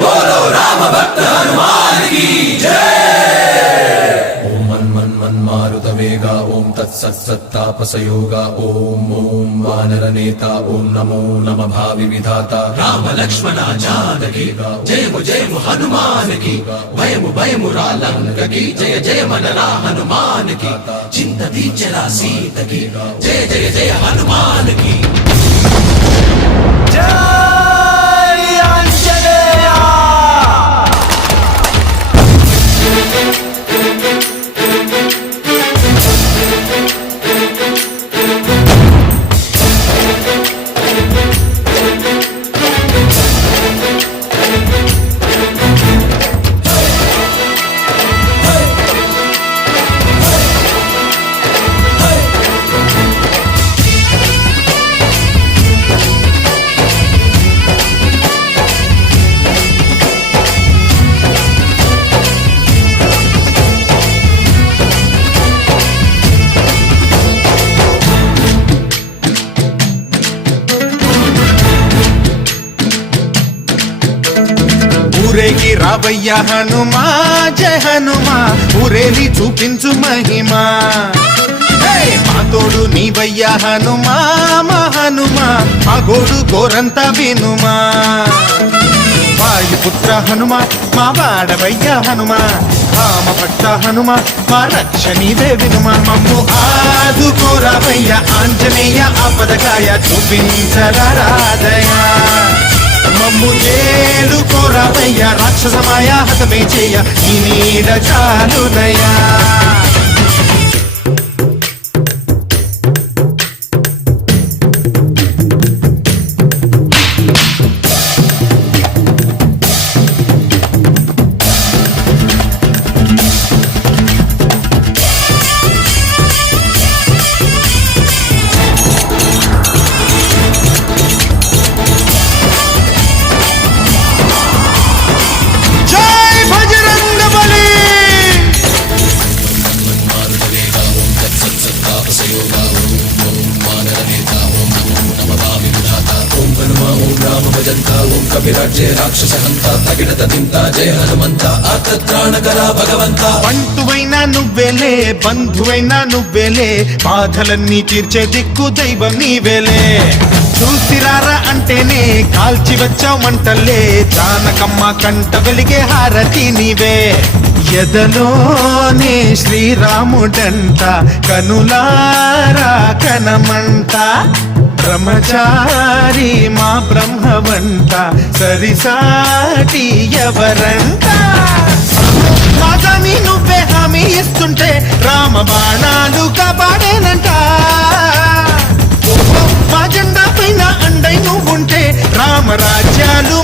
बोलो राम भक्त हनुमान की जय। ओम मन मन मन मारुत वेगा ओम तत्सत्तापसयोगा ओम ओम वानर नेता ओम नमो नम भावि विधाता राम लक्ष्मण जानकी जय हनुमान की भयमु भयमु रालंक की जय जय मनरा हनुमान की चिंता दीचरा सीत की जय जय जय हनुमान की जय। ఊరేగి రావయ్య హనుమా జయ హనుమా ఊరేలి చూపించు మహిమా మా తోడు నీవయ్య హనుమా మా హనుమా మా గోడు గోరంత వినుమా వాయుపుత్ర హనుమా మా వాడవయ్య హనుమా రామ భక్త హనుమా మా రక్ష నీవే వినుమా మమ్ము ఆదుకోరావయ్య ఆంజనేయ ఆపదకాయ చూపించరాదయా మమ్ము చేలు కోరావయ్య రాక్షసమాయ హతమే చేయ ఈ నీడ చాలునయా कविराज्य राक्षस हंता तगिड़त तिंता जय हनुमंत आतत्राणकरा भगवंत బంటువైనా నువ్వేలే బంధువైనా నువ్వేలే బాధలన్నీ తీర్చే దిక్కు దైవం నీవేలే చూసిరారా అంటేనే కాల్చి వచ్చావు మంటలే జానకమ్మ కంట వెలిగే హారతి నీవే ఎదలోనే శ్రీరాముడంట కనులారా కనమంట బ్రహ్మచారి మా బ్రహ్మవంట సరిసాటి ఎవరంట మాదాని నువ్వే హామీ ఇస్తుంటే రామ బాణాలు కాపాడేనంట మా జెండా పైన అండై నువ్వుంటే రామరాజ్యాలు